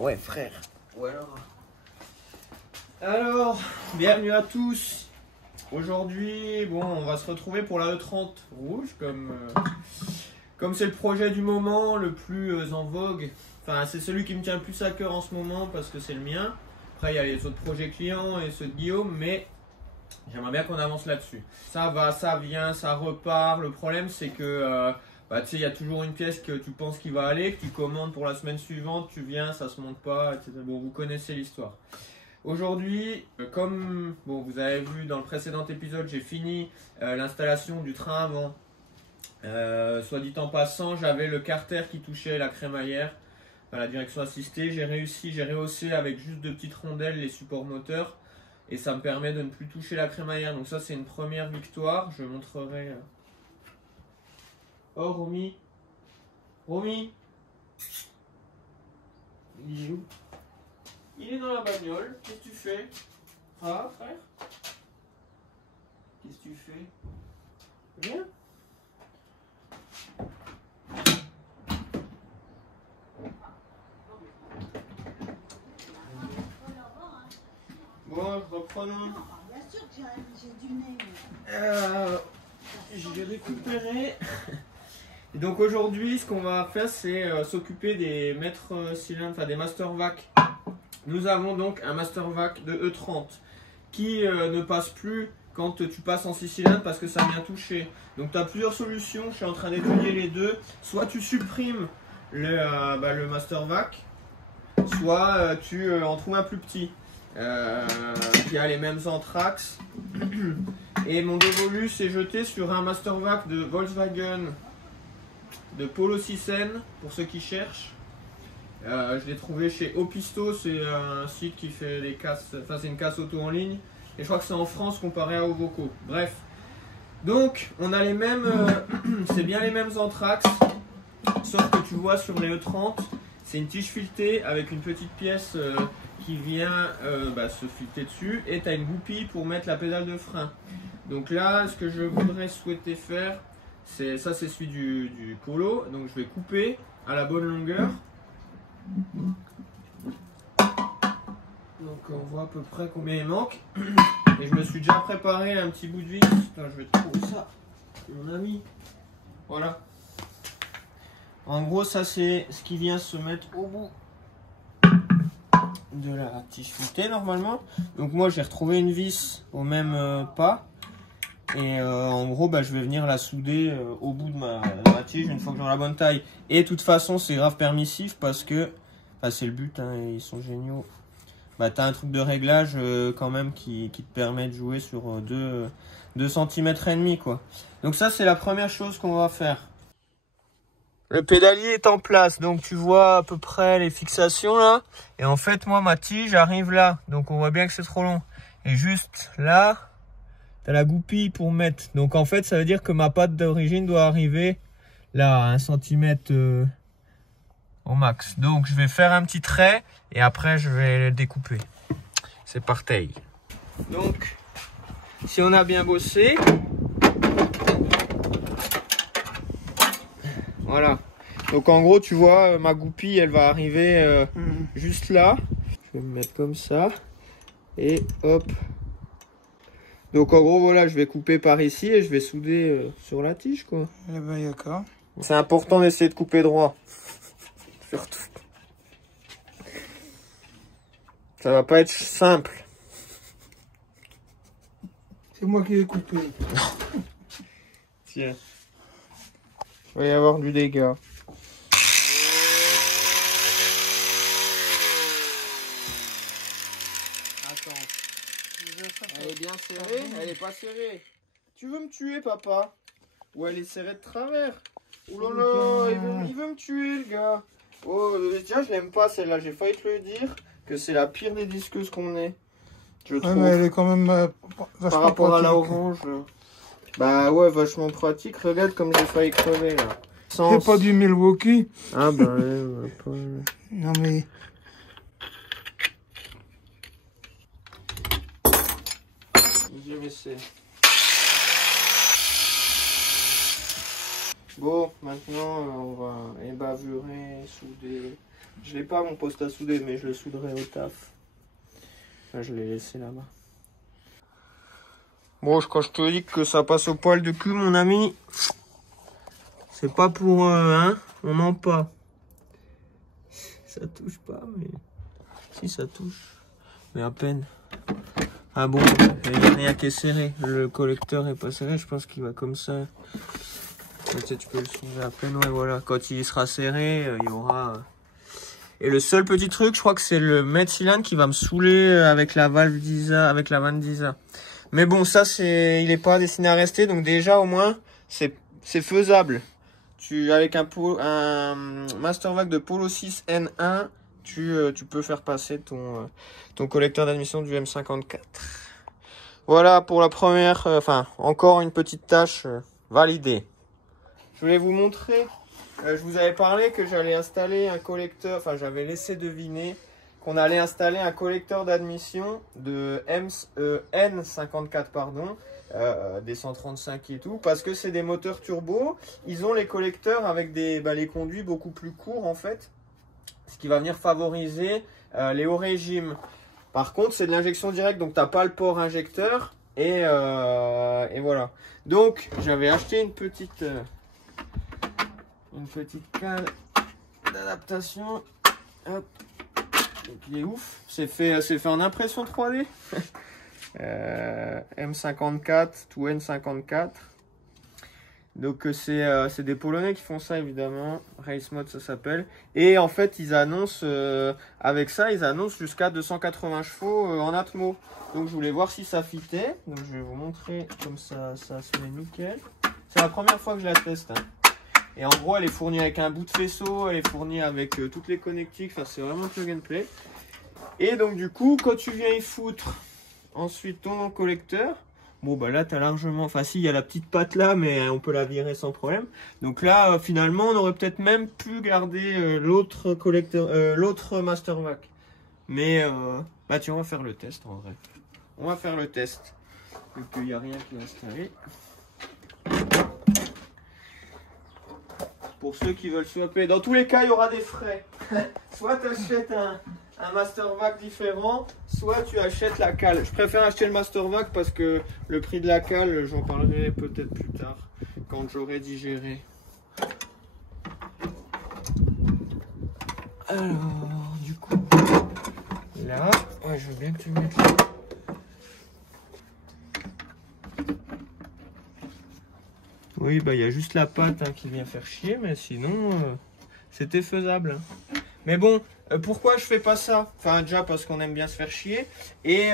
Ouais frère. Ouais, alors, bienvenue à tous. Aujourd'hui, bon, on va se retrouver pour la E30 rouge, comme c'est le projet du moment, le plus en vogue. Enfin, c'est celui qui me tient le plus à cœur en ce moment parce que c'est le mien. Après, il y a les autres projets clients et ceux de Guillaume, mais j'aimerais bien qu'on avance là-dessus. Ça va, ça vient, ça repart. Le problème, c'est que tu sais, il y a toujours une pièce que tu penses qu'il va aller, que tu commandes pour la semaine suivante, tu viens, ça se monte pas, etc. Bon, vous connaissez l'histoire. Aujourd'hui, comme bon, vous avez vu dans le précédent épisode, j'ai fini l'installation du train avant. Soit dit en passant, j'avais le carter qui touchait la crémaillère à la direction assistée. J'ai rehaussé avec juste de petites rondelles les supports moteurs. Et ça me permet de ne plus toucher la crémaillère. Donc ça, c'est une première victoire. Je montrerai... Oh, Romy. Romy. Il est où? Il est dans la bagnole. Qu'est-ce que tu fais? Ah, frère? Qu'est-ce que tu fais? Viens. Bon, reprenons. Bien sûr que j'ai du nez. J'ai récupéré. Et donc aujourd'hui, ce qu'on va faire, c'est s'occuper des maîtres cylindres, enfin des master vac. Nous avons donc un master vac de E30 qui ne passe plus quand tu passes en 6 cylindres parce que ça vient toucher. Donc tu as plusieurs solutions, je suis en train d'étudier les deux. Soit tu supprimes le master vac, soit tu en trouves un plus petit. Qui a les mêmes anthrax. Et mon dévolu s'est jeté sur un master vac de Volkswagen de Polo Thyssen pour ceux qui cherchent. Je l'ai trouvé chez Opisto, c'est un site qui fait des casses, enfin c'est une casse auto en ligne. Et je crois que c'est en France comparé à Ovoco. Bref. Donc on a les mêmes, c'est bien les mêmes anthrax, sauf que tu vois sur les E30, c'est une tige filetée avec une petite pièce qui vient se fileter dessus et tu as une goupille pour mettre la pédale de frein. Donc là, ce que je voudrais souhaiter faire, c'est celui du Polo, donc je vais couper à la bonne longueur. Donc on voit à peu près combien il manque. Et je me suis déjà préparé un petit bout de vis. Attends, je vais trouver ça, mon ami. Voilà. En gros, ça c'est ce qui vient se mettre au bout de la tige filetée normalement. Donc moi j'ai retrouvé une vis au même pas. Et en gros je vais venir la souder au bout de ma tige une fois que j'aurai la bonne taille. Et de toute façon c'est grave permissif parce que c'est le but, hein, ils sont géniaux. T'as un truc de réglage quand même qui te permet de jouer sur 2 cm et demi quoi. Donc ça c'est la première chose qu'on va faire. Le pédalier est en place, donc tu vois à peu près les fixations là. Et en fait, moi, ma tige arrive là. Donc on voit bien que c'est trop long. Et juste là, tu as la goupille pour mettre. Donc en fait, ça veut dire que ma patte d'origine doit arriver là, à 1 cm au max. Donc je vais faire un petit trait et après je vais le découper. C'est parti. Donc, si on a bien bossé... Voilà. Donc en gros, tu vois, ma goupille, elle va arriver juste là. Je vais me mettre comme ça. Et hop. Donc en gros, voilà, je vais couper par ici et je vais souder sur la tige, quoi. Eh ben, d'accord. C'est important d'essayer de couper droit. Surtout. Ça va pas être simple. C'est moi qui ai coupé. Tiens. Il va y avoir du dégât. Attends. Elle est bien serrée? Elle est pas serrée. Tu veux me tuer, papa? Ou elle est serrée de travers? Oh là là, il veut me tuer, le gars. Oh, déjà, je l'aime pas celle-là. J'ai failli te le dire que c'est la pire des disqueuses qu'on ait. Je trouve. Mais elle est quand même par rapport à la orange. Bah ouais, vachement pratique. Regarde comme j'ai failli crever là. C'est pas du Milwaukee. Ah bah ouais, pas... Non mais... Bon, maintenant on va ébavurer, souder. Je l'ai pas mon poste à souder, mais je le souderai au taf. Enfin, je l'ai laissé là-bas. Bon, quand je te dis que ça passe au poil de cul, mon ami, c'est pas pour hein, on ment pas. Ça touche pas, mais si ça touche, mais à peine. Ah bon, il n'y a rien qui est serré. Le collecteur est pas serré, je pense qu'il va comme ça. Tu peux le soulever à peine, ouais, voilà. Quand il sera serré, il y aura. Et le seul petit truc, je crois que c'est le maître cylindre qui va me saouler avec la valve d'ISA, avec la vanne d'ISA. Mais bon, ça, il n'est pas destiné à rester, donc déjà, au moins, c'est faisable. Avec un Mastervac de Polo 6 N1, tu peux faire passer ton collecteur d'admission du M54. Voilà pour la première, encore une petite tâche validée. Je voulais vous montrer, je vous avais parlé que j'allais installer un collecteur, j'avais laissé deviner qu'on allait installer un collecteur d'admission de N54, pardon, des 135 et tout, parce que c'est des moteurs turbo, ils ont les collecteurs avec les conduits beaucoup plus courts en fait, ce qui va venir favoriser les hauts régimes. Par contre, c'est de l'injection directe, donc tu n'as pas le port injecteur, et voilà. Donc, j'avais acheté une petite cale d'adaptation. Hop. Et puis ouf, c'est fait en impression 3D. M54 to N54. Donc c'est des Polonais qui font ça évidemment. Race Mode ça s'appelle. Et en fait ils annoncent avec ça ils annoncent jusqu'à 280 chevaux en atmo. Donc je voulais voir si ça fitait. Donc je vais vous montrer comme ça se met nickel. C'est la première fois que je la teste. Hein. Et en gros, elle est fournie avec un bout de faisceau, elle est fournie avec toutes les connectiques, c'est vraiment plug and play. Et donc du coup, quand tu viens y foutre ensuite ton collecteur, bon bah là, tu as largement, si, il y a la petite patte là, mais on peut la virer sans problème. Donc là, finalement, on aurait peut-être même pu garder l'autre collecteur, l'autre Mastervac. Mais, tiens, on va faire le test en vrai. On va faire le test. Donc il n'y a rien qui est installé. Pour ceux qui veulent swapper, dans tous les cas, il y aura des frais. Soit tu achètes un Mastervac différent, soit tu achètes la cale. Je préfère acheter le Mastervac parce que le prix de la cale, j'en parlerai peut-être plus tard, quand j'aurai digéré. Alors, du coup, là, ouais, je veux bien que tu mettes là. Oui, il y a juste la patte qui vient faire chier, mais sinon, c'était faisable. Hein. Mais bon, pourquoi je fais pas ça? Déjà parce qu'on aime bien se faire chier. Et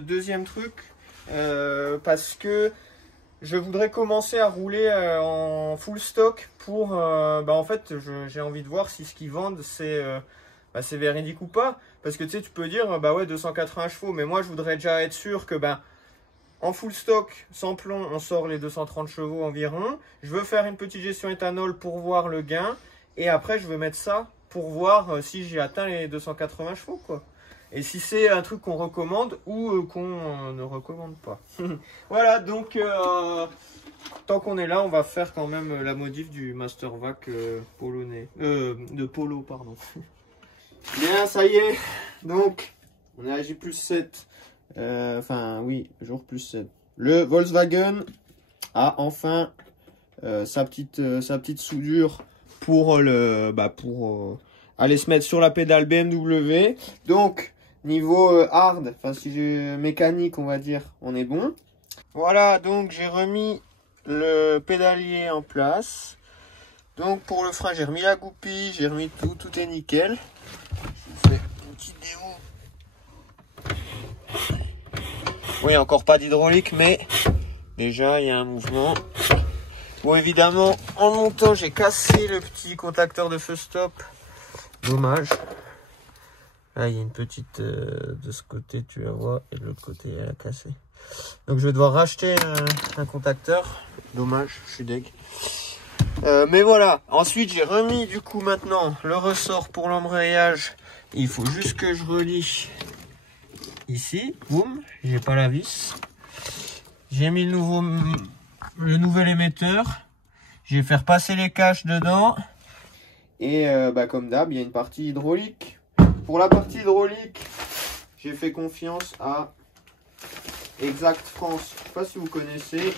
deuxième truc, parce que je voudrais commencer à rouler en full stock pour... en fait, j'ai envie de voir si ce qu'ils vendent, c'est véridique ou pas. Parce que tu sais, tu peux dire, ouais, 280 chevaux, mais moi, je voudrais déjà être sûr que... en full stock, sans plomb, on sort les 230 chevaux environ. Je veux faire une petite gestion éthanol pour voir le gain. Et après, je veux mettre ça pour voir si j'ai atteint les 280 chevaux, quoi. Et si c'est un truc qu'on recommande ou qu'on ne recommande pas. Voilà, donc, tant qu'on est là, on va faire quand même la modif du Mastervac polonais. De Polo, pardon. Bien, ça y est. Donc, on est à J+7. Oui, jour +7. Le Volkswagen a enfin sa petite soudure pour aller se mettre sur la pédale BMW. Donc niveau hard, si j'ai mécanique, on va dire, on est bon. Voilà, donc j'ai remis le pédalier en place. Donc pour le frein, j'ai remis la goupille, j'ai remis tout est nickel. Je fais une petite démo. Oui, encore pas d'hydraulique, mais déjà il y a un mouvement. Bon, évidemment, en montant, j'ai cassé le petit contacteur de feu stop. Dommage. Là, il y a une petite de ce côté, tu la vois, et de l'autre côté, elle a cassé. Donc je vais devoir racheter un contacteur. Dommage, je suis deg. Mais voilà, ensuite j'ai remis du coup maintenant le ressort pour l'embrayage. Il faut juste que je relie ici, boum, j'ai pas la vis. J'ai mis le nouvel émetteur. Je vais faire passer les caches dedans. Et comme d'hab, il y a une partie hydraulique. Pour la partie hydraulique, j'ai fait confiance à Exact France. Je ne sais pas si vous connaissez.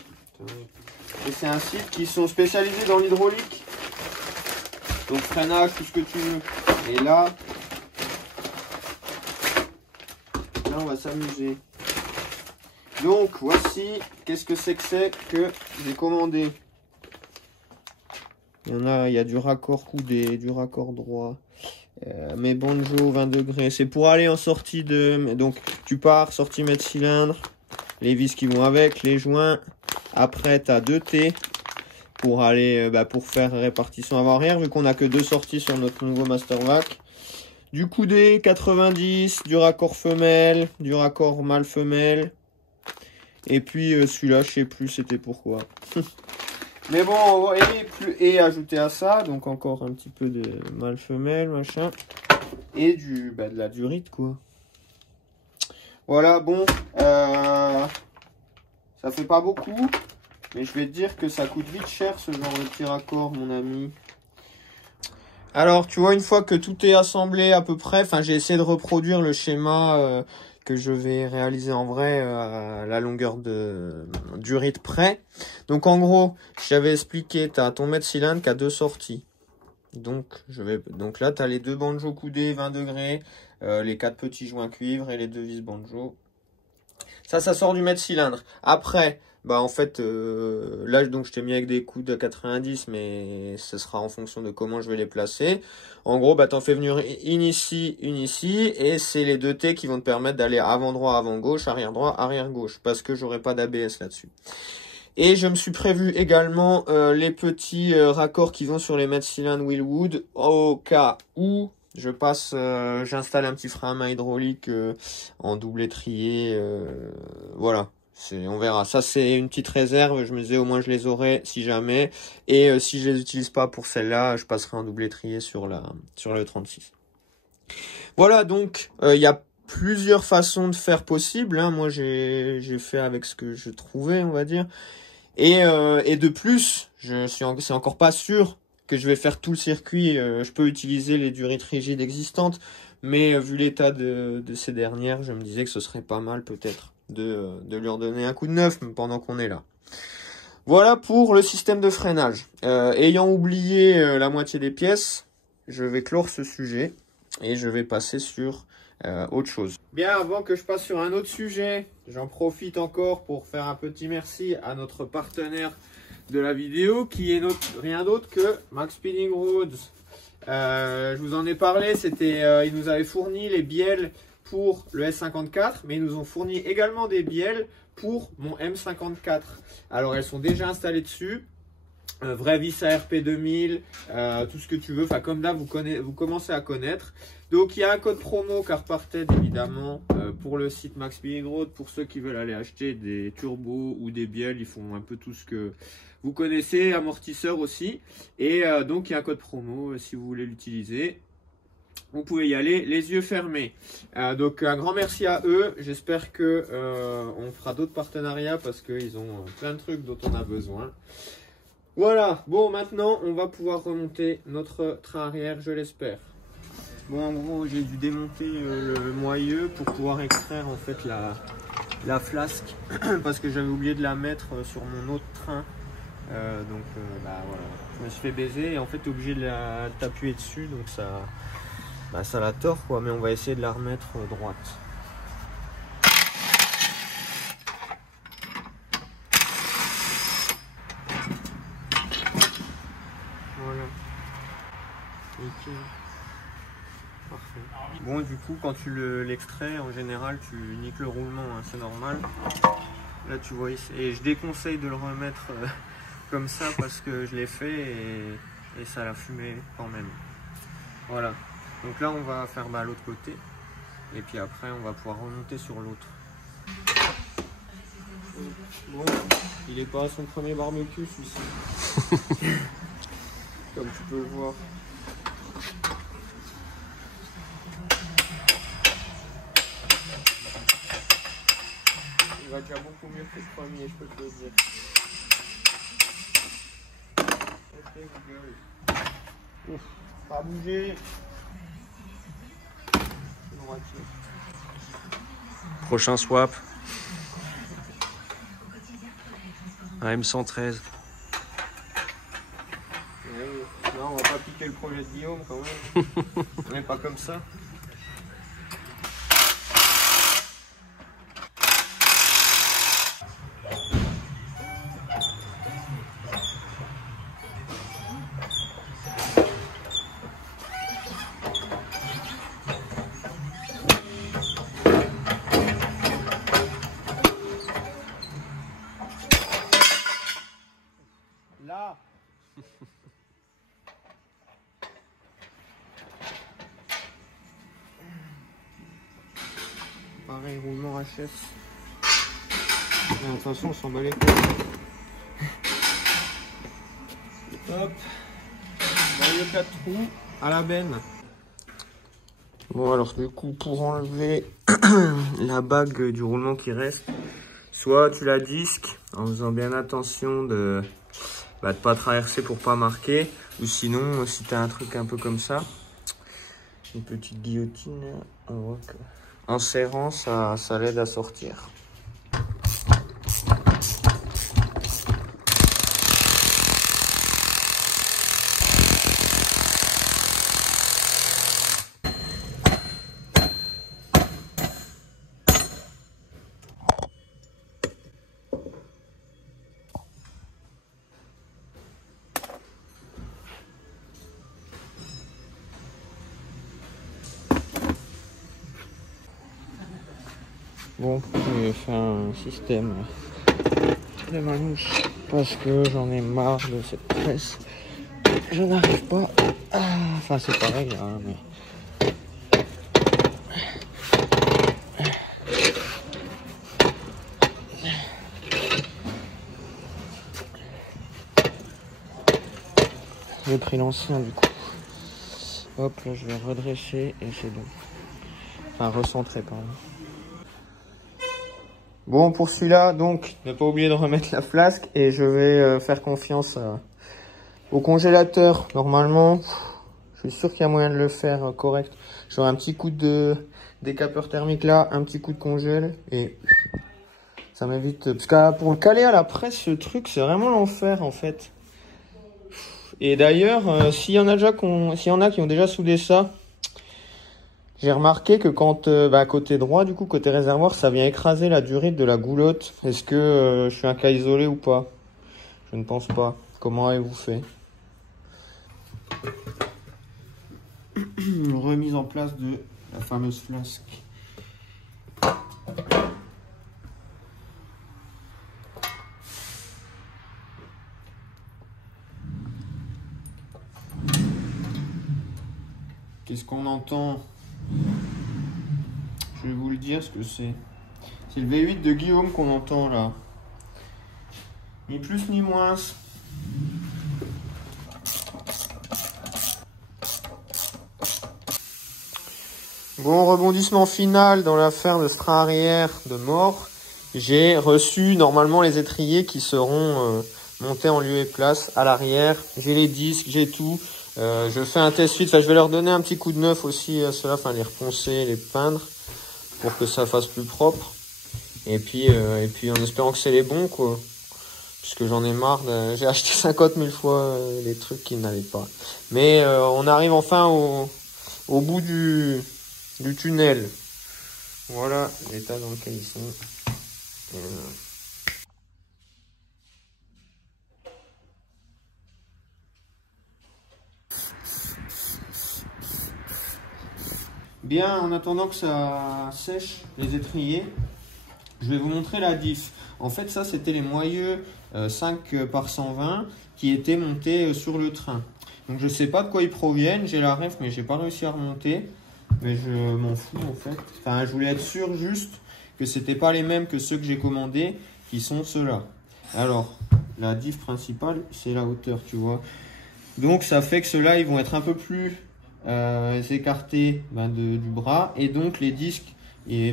Et c'est un site qui sont spécialisés dans l'hydraulique. Donc freinage, tout ce que tu veux. Et là on va s'amuser. Donc voici, qu'est-ce que que j'ai commandé. Il y a du raccord coudé, du raccord droit. Mes banjos 20 degrés. C'est pour aller en sortie de... Donc tu pars, sortie mètre cylindre. Les vis qui vont avec, les joints. Après tu as 2 T pour aller pour faire répartition avant-arrière, vu qu'on a que 2 sorties sur notre nouveau Mastervac. Du coudé 90, du raccord femelle, du raccord mâle-femelle. Et puis celui-là, je sais plus c'était pourquoi. Mais bon, et ajouter à ça, donc encore un petit peu de mâle-femelle, machin. Et de la durite, quoi. Voilà, bon. Ça fait pas beaucoup. Mais je vais te dire que ça coûte vite cher, ce genre de petit raccord, mon ami. Alors, tu vois, une fois que tout est assemblé à peu près, j'ai essayé de reproduire le schéma que je vais réaliser en vrai à la longueur de durite près. Donc, en gros, je t'avais expliqué, tu as ton mètre cylindre qui a 2 sorties. Donc là, tu as les 2 banjos coudés 20 degrés, les 4 petits joints cuivre et les 2 vis banjo. Ça sort du mètre cylindre. Après... en fait, là, donc, je t'ai mis avec des coudes à 90, mais ce sera en fonction de comment je vais les placer. En gros, t'en fais venir une ici, et c'est les 2 T qui vont te permettre d'aller avant droit, avant gauche, arrière droit, arrière gauche, parce que j'aurai pas d'ABS là-dessus. Et je me suis prévu également les petits raccords qui vont sur les mètres cylindres Willwood, au cas où je passe, j'installe un petit frein à main hydraulique en double étrier, voilà. On verra. Ça, c'est une petite réserve. Je me disais, au moins, je les aurai si jamais. Et si je les utilise pas pour celle-là, je passerai en double étrier sur le 36. Voilà, donc, il y a plusieurs façons de faire possible. Moi, j'ai fait avec ce que je trouvais, on va dire. Et de plus, c'est encore pas sûr que je vais faire tout le circuit. Je peux utiliser les durites rigides existantes. Mais vu l'état de ces dernières, je me disais que ce serait pas mal, peut-être, de leur donner un coup de neuf pendant qu'on est là. Voilà pour le système de freinage. Ayant oublié la moitié des pièces, je vais clore ce sujet et je vais passer sur autre chose. Bien, avant que je passe sur un autre sujet, j'en profite encore pour faire un petit merci à notre partenaire de la vidéo qui est rien d'autre que Max Speeding Roads. Je vous en ai parlé, ils nous avaient fourni les bielles pour le S54, mais ils nous ont fourni également des bielles pour mon M54. Alors elles sont déjà installées dessus, vraie vis ARP 2000, tout ce que tu veux, comme d'hab vous commencez à connaître. Donc il y a un code promo CarParted évidemment pour le site Max Speeding Road, pour ceux qui veulent aller acheter des turbos ou des bielles, ils font un peu tout ce que vous connaissez, amortisseurs aussi. Et donc il y a un code promo si vous voulez l'utiliser. Vous pouvez y aller les yeux fermés. Donc un grand merci à eux. J'espère que on fera d'autres partenariats parce qu'ils ont plein de trucs dont on a besoin. Voilà. Bon, maintenant on va pouvoir remonter notre train arrière, je l'espère. Bon, en gros, j'ai dû démonter le moyeu pour pouvoir extraire en fait la flasque parce que j'avais oublié de la mettre sur mon autre train. Voilà. Je me suis fait baiser et en fait, tu es obligé de t'appuyer dessus, donc ça la tord quoi, mais on va essayer de la remettre droite. Voilà. Nickel. Parfait. Bon, du coup, quand tu l'extrais, en général, tu niques le roulement, hein, c'est normal. Là, tu vois, et je déconseille de le remettre comme ça parce que je l'ai fait et ça l'a fumé quand même. Voilà. Donc là, on va faire l'autre côté. Et puis après, on va pouvoir remonter sur l'autre. Bon, il est pas à son premier barbecue celui-ci. Comme tu peux le voir. Il va déjà beaucoup mieux que le premier, je peux te le dire. Ok Google. Ouf, pas bouger. Prochain swap. Un M113. Non, on va pas piquer le projet de Guillaume quand même. On n'est pas comme ça. Là. Pareil, roulement HS. De toute façon, on s'en bat les couilles. Hop. Maillot 4 trous à la benne. Bon, alors du coup, pour enlever la bague du roulement qui reste, soit tu la disques en faisant bien attention de pas traverser pour pas marquer, ou sinon, si tu as un truc un peu comme ça, une petite guillotine, on voit que en serrant, ça l'aide à sortir. Bon, j'ai fait un système de manouche parce que j'en ai marre de cette presse. Je n'arrive pas à... Enfin, c'est pareil, hein, mais... J'ai pris l'ancien du coup. Hop, là je vais redresser et c'est bon. Enfin, recentrer, pardon. Bon, pour celui-là, donc, ne pas oublier de remettre la flasque et je vais faire confiance au congélateur. Normalement, je suis sûr qu'il y a moyen de le faire correct. J'aurai un petit coup de décapeur thermique là, un petit coup de congèle et ça m'évite... Parce que pour le caler à la presse, ce truc, c'est vraiment l'enfer en fait. Et d'ailleurs, s'il y en a qui ont déjà soudé ça, j'ai remarqué que quand, côté droit, du coup, côté réservoir, ça vient écraser la durite de la goulotte. Est-ce que je suis un cas isolé ou pas? Je ne pense pas. Comment avez-vous fait? Remise en place de la fameuse flasque. Qu'est-ce qu'on entend? Je vais vous le dire ce que c'est. C'est le V8 de Guillaume qu'on entend là. Ni plus ni moins. Bon, rebondissement final dans l'affaire de ce train arrière de mort. J'ai reçu normalement les étriers qui seront montés en lieu et place à l'arrière. J'ai les disques, j'ai tout. Je fais un test suite. Enfin, je vais leur donner un petit coup de neuf aussi à cela. Enfin, les reponcer, les peindre pour que ça fasse plus propre. Et puis en espérant que c'est les bons, quoi. Puisque j'en ai marre. J'ai acheté 50 000 fois les trucs qui n'allaient pas. Mais on arrive enfin au bout du tunnel. Voilà l'état dans lequel ils sont. Bien, en attendant que ça sèche les étriers, je vais vous montrer la diff. En fait, ça, c'était les moyeux 5 par 120 qui étaient montés sur le train. Donc, je ne sais pas de quoi ils proviennent. J'ai la ref, mais j'ai pas réussi à remonter. Mais je m'en fous, en fait. Enfin, je voulais être sûr juste que c'était pas les mêmes que ceux que j'ai commandés qui sont ceux-là. Alors, la diff principale, c'est la hauteur, tu vois. Donc, ça fait que ceux-là, ils vont être un peu plus écartés du bras. Et donc, les disques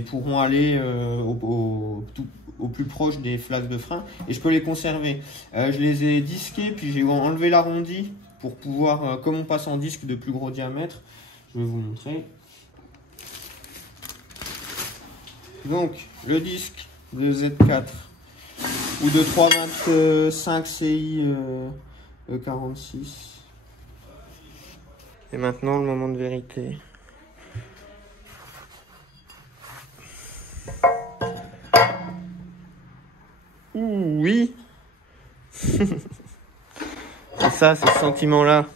pourront aller au plus proche des flaques de frein. Et je peux les conserver. Je les ai disqués, puis j'ai enlevé l'arrondi pour pouvoir, comme on passe en disque de plus gros diamètre, je vais vous montrer. Donc, le disque de Z4 ou de 325 CI E46. Et maintenant, le moment de vérité. Ouh, oui. C'est ça, c'est ce sentiment-là.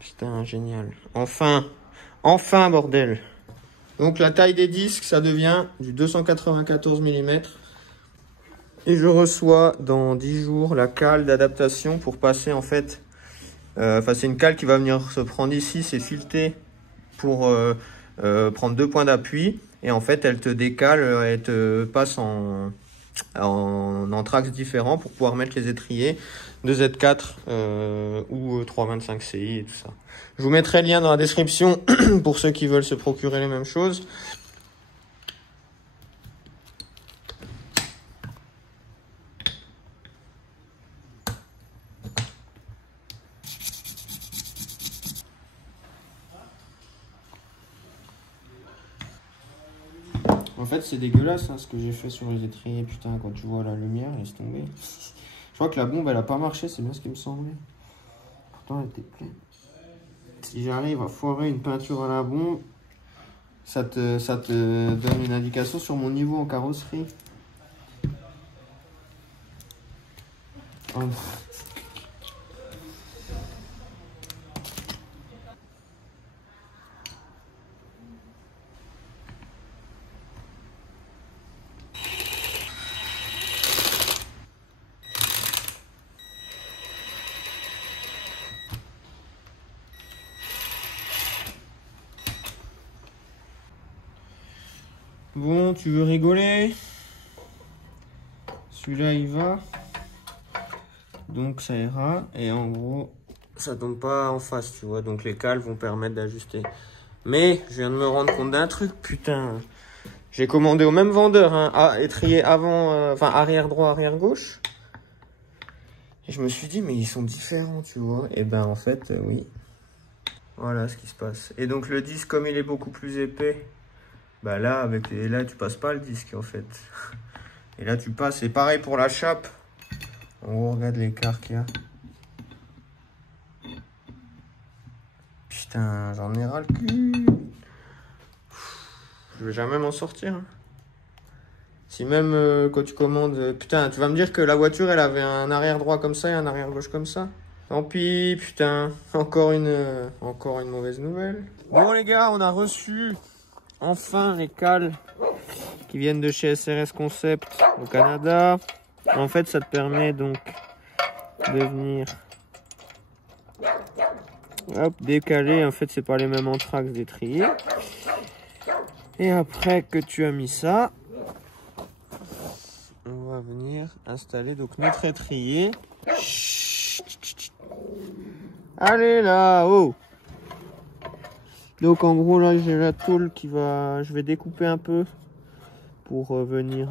Putain, génial. Enfin, bordel. Donc la taille des disques, ça devient du 294 mm. Et je reçois dans 10 jours la cale d'adaptation pour passer en fait... c'est une cale qui va venir se prendre ici, c'est fileté pour prendre 2 points d'appui. Et en fait, elle te décale, elle te passe en trax différents pour pouvoir mettre les étriers de Z4 ou 325 CI et tout ça. Je vous mettrai le lien dans la description pour ceux qui veulent se procurer les mêmes choses. En fait, c'est dégueulasse hein, ce que j'ai fait sur les étriers. Putain, quand tu vois la lumière, laisse tomber. Je crois que la bombe, elle a pas marché, c'est bien ce qui me semblait. Pourtant, elle était pleine. Si j'arrive à foirer une peinture à la bombe, ça te donne une indication sur mon niveau en carrosserie. Oh. Bon, tu veux rigoler? Celui-là, il va. Donc, ça ira. Et en gros, ça tombe pas en face, tu vois. Donc, les cales vont permettre d'ajuster. Mais, je viens de me rendre compte d'un truc, putain. J'ai commandé au même vendeur, hein, étrier avant, arrière droit, arrière gauche. Et je me suis dit, mais ils sont différents, tu vois. Et ben, en fait, oui. Voilà ce qui se passe. Et donc, le disque, comme il est beaucoup plus épais, bah là, là, tu passes pas le disque en fait. Et là, tu passes. Et pareil pour la chape. On regarde l'écart qu'il y a. Putain, j'en ai ras le cul. Je vais jamais m'en sortir. Hein. Si même quand tu commandes... putain, tu vas me dire que la voiture, elle avait un arrière droit comme ça et un arrière gauche comme ça. Tant pis, putain. Encore une mauvaise nouvelle. Bon les gars, on a reçu... enfin les cales qui viennent de chez SRS Concept au Canada. En fait, ça te permet donc de venir hop, décaler. En fait, c'est pas les mêmes entraxes d'étrier. Et après que tu as mis ça, on va venir installer donc notre étrier. Allez là-haut. Donc en gros là j'ai la tôle qui va... je vais découper un peu pour venir...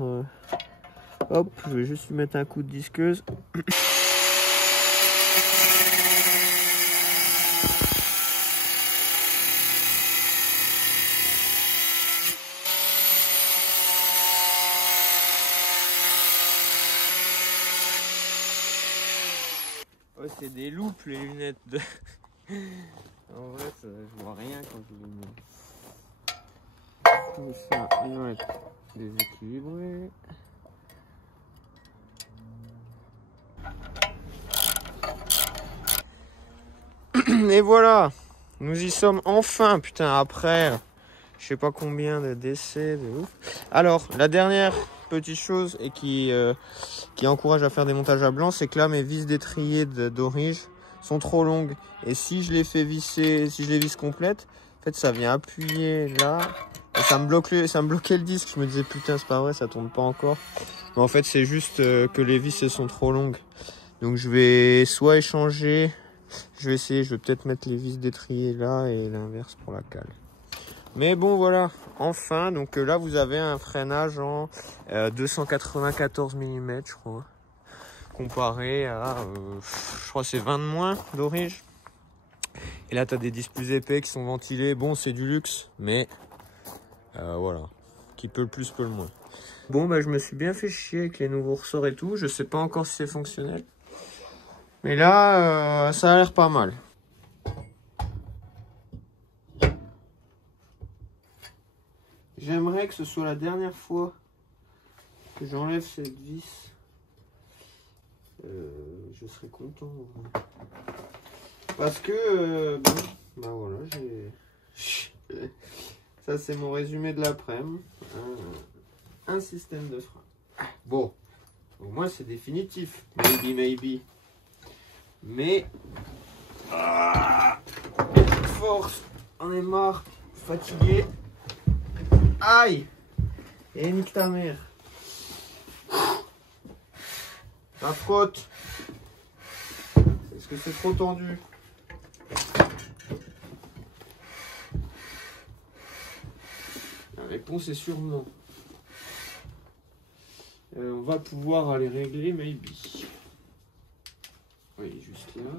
hop, je vais juste lui mettre un coup de disqueuse. Oh, c'est des loupes les lunettes de... En vrai, je vois rien quand je les mets. Tout ça, il va être déséquilibré. Et voilà, nous y sommes enfin, putain, après, je sais pas combien de décès, de ouf. Alors, la dernière petite chose et qui encourage à faire des montages à blanc, c'est que là, mes vis d'étrier d'orige sont trop longues. Et si je les fais visser, si je les visse complètes, en fait, ça vient appuyer là. Ça me bloquait le disque. Je me disais putain c'est pas vrai, ça tourne pas encore. Mais en fait c'est juste que les vis elles sont trop longues. Donc je vais soit échanger. Je vais peut-être mettre les vis d'étrier là et l'inverse pour la cale. Mais bon voilà, enfin, donc là vous avez un freinage en 294 mm je crois. Comparé à, je crois c'est 20 de moins d'origine. Et là tu as des disques plus épais qui sont ventilés. Bon c'est du luxe, mais voilà, qui peut le plus peut le moins. Bon bah je me suis bien fait chier avec les nouveaux ressorts et tout. Je sais pas encore si c'est fonctionnel. Mais là ça a l'air pas mal. J'aimerais que ce soit la dernière fois que j'enlève cette vis. Je serais content. Parce que, bon, bah voilà, j'ai... Ça c'est mon résumé de l'après-midi. Un système de frein. Bon, au moins c'est définitif. Maybe. Mais... force, on est marre, fatigué. Aïe! Et nique ta mère. Ça frotte. Est-ce que c'est trop tendu? La réponse est sûre non. On va pouvoir aller régler maybe. Oui, juste là.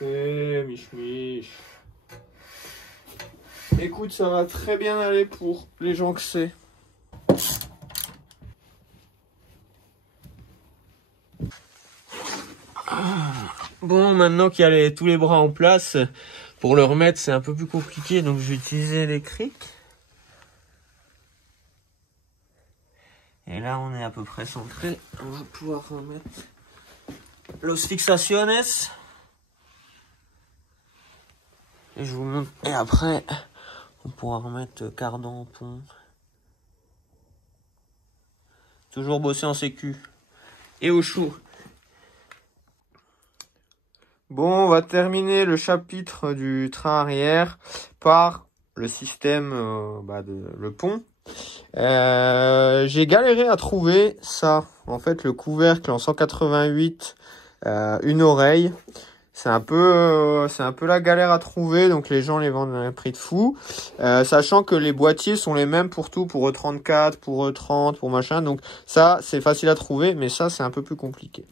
Parfait, mich. Écoute, ça va très bien aller pour les gens que c'est. Bon, maintenant qu'il y a tous les bras en place, pour le remettre c'est un peu plus compliqué, donc je vais utiliser les crics. Et là on est à peu près centré, on va pouvoir remettre los fixaciones. Et je vous montre. Et après, on pourra remettre cardan, pont. Toujours bosser en sécu. Et au chaud. Bon, on va terminer le chapitre du train arrière par le système, le pont. J'ai galéré à trouver ça. En fait, le couvercle en 188, une oreille. C'est un peu la galère à trouver, donc les gens les vendent à un prix de fou. Sachant que les boîtiers sont les mêmes pour tout, pour E34, pour E30, pour machin. Donc ça, c'est facile à trouver, mais ça, c'est un peu plus compliqué.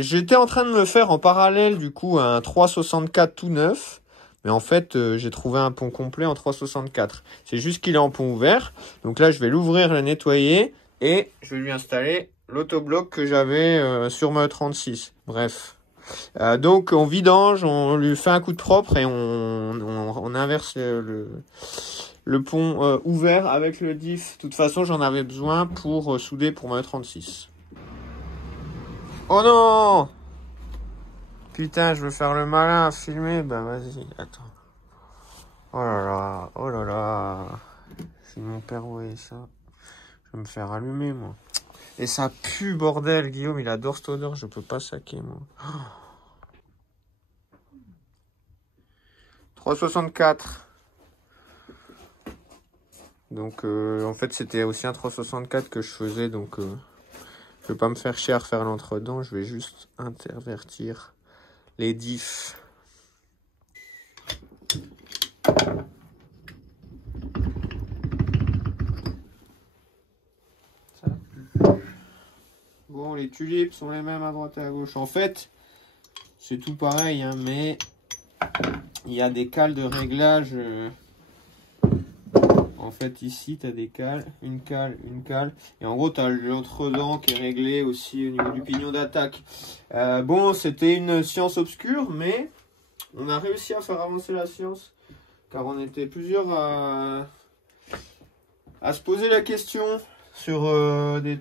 J'étais en train de me faire en parallèle, du coup, un 364 tout neuf. Mais en fait, j'ai trouvé un pont complet en 364. C'est juste qu'il est en pont ouvert. Donc là, je vais l'ouvrir, le nettoyer. Et je vais lui installer l'autobloc que j'avais sur ma E36. Bref. Donc on vidange, on lui fait un coup de propre et on inverse le pont ouvert avec le diff. De toute façon j'en avais besoin pour souder pour ma E36. Oh non! Putain, je veux faire le malin à filmer, bah vas-y, attends. Oh là là. Si mon père voyait ça, je vais me faire allumer moi. Et ça pue, bordel. Guillaume, il adore cette odeur. Je peux pas saquer, moi. 364. Donc, en fait, c'était aussi un 364 que je faisais. Donc, je vais pas me faire chier à refaire l'entredent. Je vais juste intervertir les diffs. Bon, les tulipes sont les mêmes à droite et à gauche. En fait, c'est tout pareil, hein, mais il y a des cales de réglage. En fait, ici, tu as des cales, une cale. Et en gros, tu as l'entre-dent qui est réglé aussi au niveau du pignon d'attaque. Bon, c'était une science obscure, mais on a réussi à faire avancer la science. Car on était plusieurs à à se poser la question sur les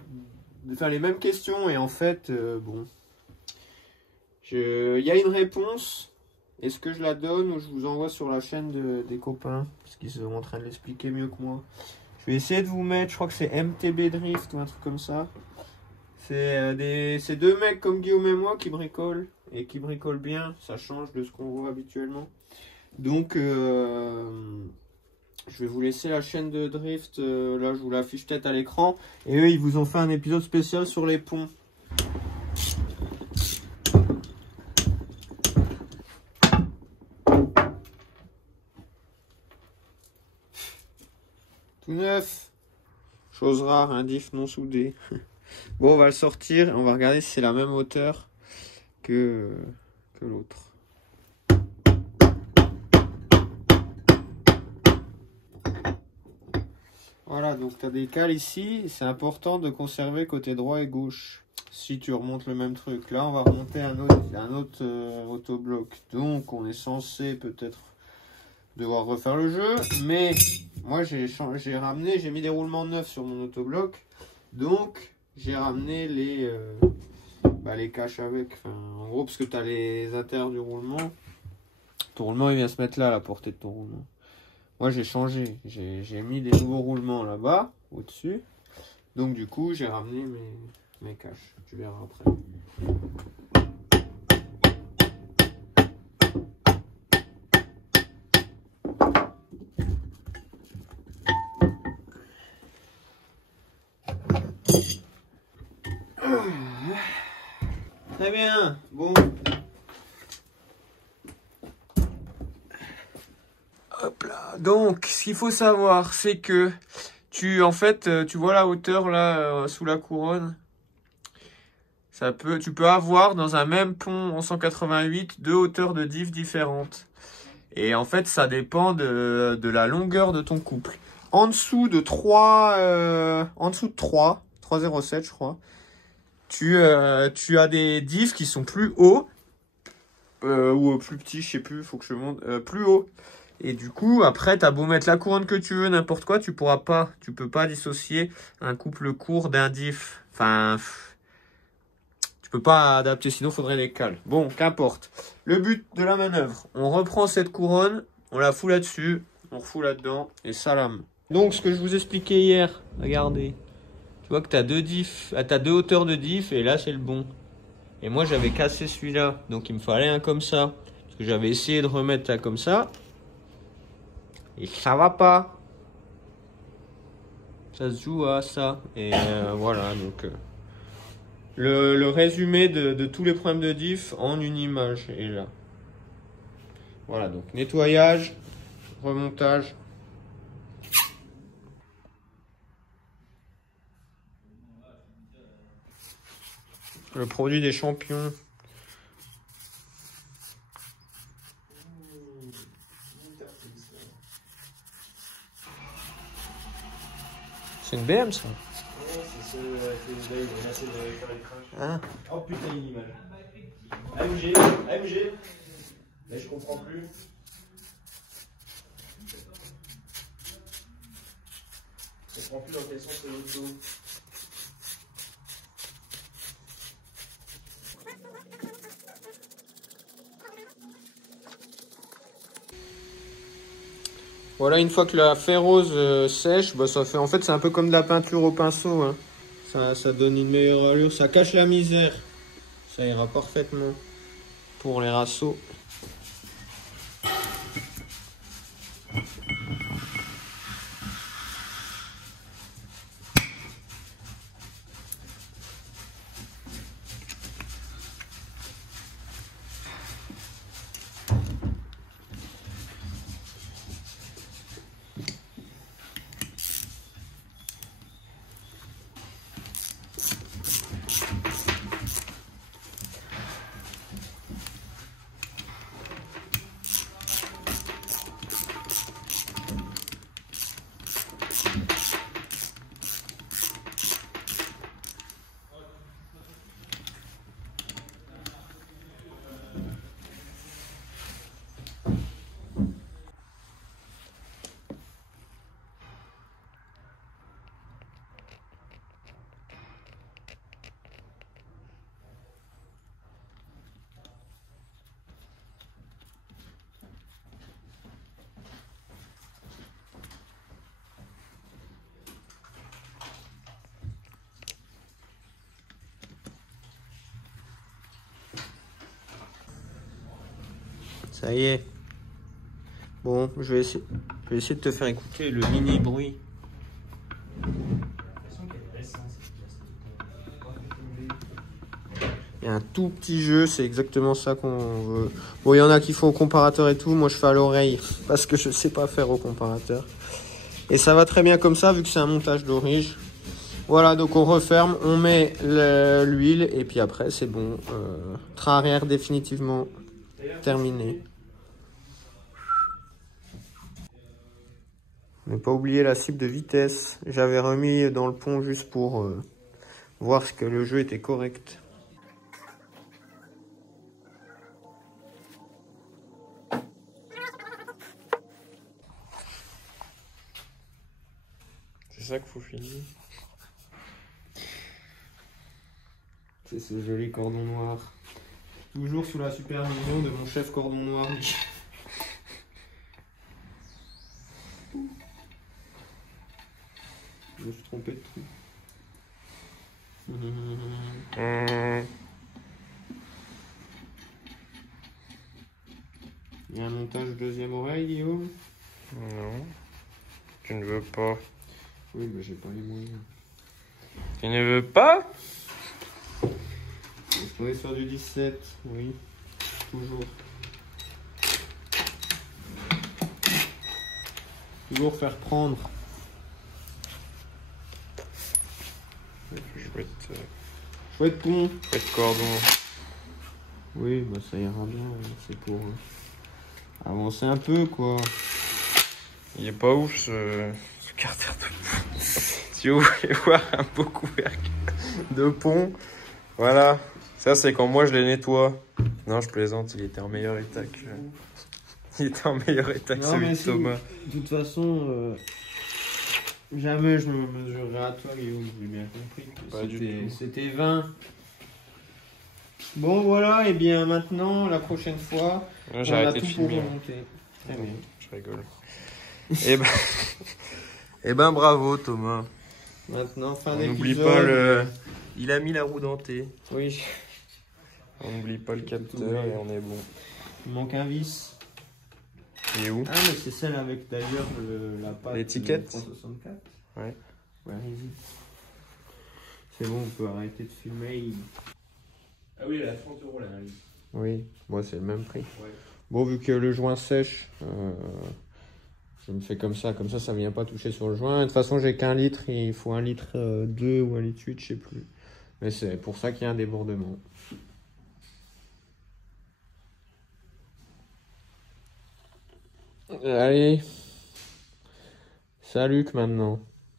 mêmes questions. Et en fait, bon, il y a une réponse. Est-ce que je la donne ou je vous envoie sur la chaîne des copains? Parce qu'ils sont en train de l'expliquer mieux que moi. Je vais essayer de vous mettre, je crois que c'est MTB Drift ou un truc comme ça. C'est deux mecs comme Guillaume et moi qui bricolent. Et qui bricolent bien. Ça change de ce qu'on voit habituellement. Donc, je vais vous laisser la chaîne de Drift. Là, je vous l'affiche peut-être à l'écran. Et eux, ils vous ont fait un épisode spécial sur les ponts. Tout neuf. Chose rare, un diff non soudé. Bon, on va le sortir et on va regarder si c'est la même hauteur que l'autre. Voilà, donc tu as des cales ici. C'est important de conserver côté droit et gauche. Si tu remontes le même truc. Là, on va remonter un autre autobloc. Donc, on est censé peut-être devoir refaire le jeu. Mais moi, j'ai mis des roulements neufs sur mon autobloc. Donc, j'ai ramené les caches avec. Enfin, en gros, parce que tu as les intérieurs du roulement. Ton roulement, il vient se mettre là, à la portée de ton roulement. Moi, j'ai changé. J'ai mis des nouveaux roulements là-bas, au-dessus. Donc, du coup, j'ai ramené mes caches. Tu verras après. Très bien. Bon. Hop là. Donc, ce qu'il faut savoir, c'est que tu vois la hauteur là sous la couronne. Tu peux avoir dans un même pont en 188 deux hauteurs de diff différentes. Et en fait, ça dépend de la longueur de ton couple. En dessous de 3,07 je crois, tu as des diffs qui sont plus hauts ou plus petits, je sais plus, il faut que je monte plus haut. Et du coup, après, t'as beau mettre la couronne que tu veux, n'importe quoi, tu peux pas dissocier un couple court d'un diff. Enfin, tu peux pas adapter, sinon il faudrait les cales. Bon, qu'importe. Le but de la manœuvre, on reprend cette couronne, on la fout là-dessus, on refout là-dedans, et salam. Donc, ce que je vous expliquais hier, regardez. Tu vois que tu as deux hauteurs de diff, et là, c'est le bon. Et moi, j'avais cassé celui-là, donc il me fallait un comme ça. Parce que j'avais essayé de remettre ça comme ça. Et ça va pas. Ça se joue à ça. Et voilà, donc... Le résumé de tous les problèmes de diff en une image est là. Voilà, donc nettoyage, remontage. Le produit des champions. C'est une BM ça. Hein? Oh putain, une image. AMG. Là, je comprends plus. Je comprends plus dans quel sens c'est l'auto. Voilà, une fois que la ferrose sèche, bah ça fait, en fait c'est un peu comme de la peinture au pinceau, hein. Ça donne une meilleure allure, ça cache la misère. Ça ira parfaitement pour les rassos. Ça y est. Bon, je vais essayer de te faire écouter le mini bruit. Il y a un tout petit jeu, c'est exactement ça qu'on veut. Bon, il y en a qui font au comparateur et tout. Moi, je fais à l'oreille parce que je sais pas faire au comparateur. Et ça va très bien comme ça, vu que c'est un montage d'orige. Voilà, donc on referme, on met l'huile et puis après, c'est bon. Train arrière définitivement terminé. Ne pas oublier la cible de vitesse. J'avais remis dans le pont juste pour voir que le jeu était correct. C'est ça qu'il faut filmer. C'est ce joli cordon noir. Toujours sous la supervision de mon chef cordon noir. Je me suis trompé de truc. Il y a un montage deuxième oreille, Guillaume? Non. Tu ne veux pas. Oui, mais j'ai pas les moyens. Tu ne veux pas? On est sur du 17, oui. Toujours. Toujours faire prendre. Chouette pont. Chouette cordon. Oui, bah ça ira bien. C'est pour avancer un peu, quoi. Il est pas ouf ce carter de pont. Si vous voulez voir un beau couvercle de pont, voilà. Ça, c'est quand moi je les nettoie. Non, je plaisante, il était en meilleur état que. Il était en meilleur état que celui de Thomas. De toute façon, jamais je me mesurerai à toi, Guillaume, j'ai bien compris. Pas du tout. C'était 20. Bon, voilà, et bien maintenant, la prochaine fois, J'ai on a arrêté de tout pour filmer. remonter. Très bien. Je rigole. Eh ben, bravo Thomas. Maintenant, fin On d'épisode. n'oublie pas le. Il a mis la roue dentée. Oui, On n'oublie pas le capteur et on est bon. il manque un vis. Il est où? Ah, mais c'est celle avec d'ailleurs la patte. L'étiquette. 364. Ouais. Ouais, allez-y. C'est bon, on peut arrêter de filmer. Ah oui, elle a 30 € la nariz. Oui, moi c'est le même prix. Ouais. Bon, vu que le joint sèche, je me fais comme ça ça vient pas toucher sur le joint. De toute façon, j'ai qu'un litre, il faut 1 litre 2 ou 1 litre 8, je sais plus. Mais c'est pour ça qu'il y a un débordement. Allez, salut maintenant.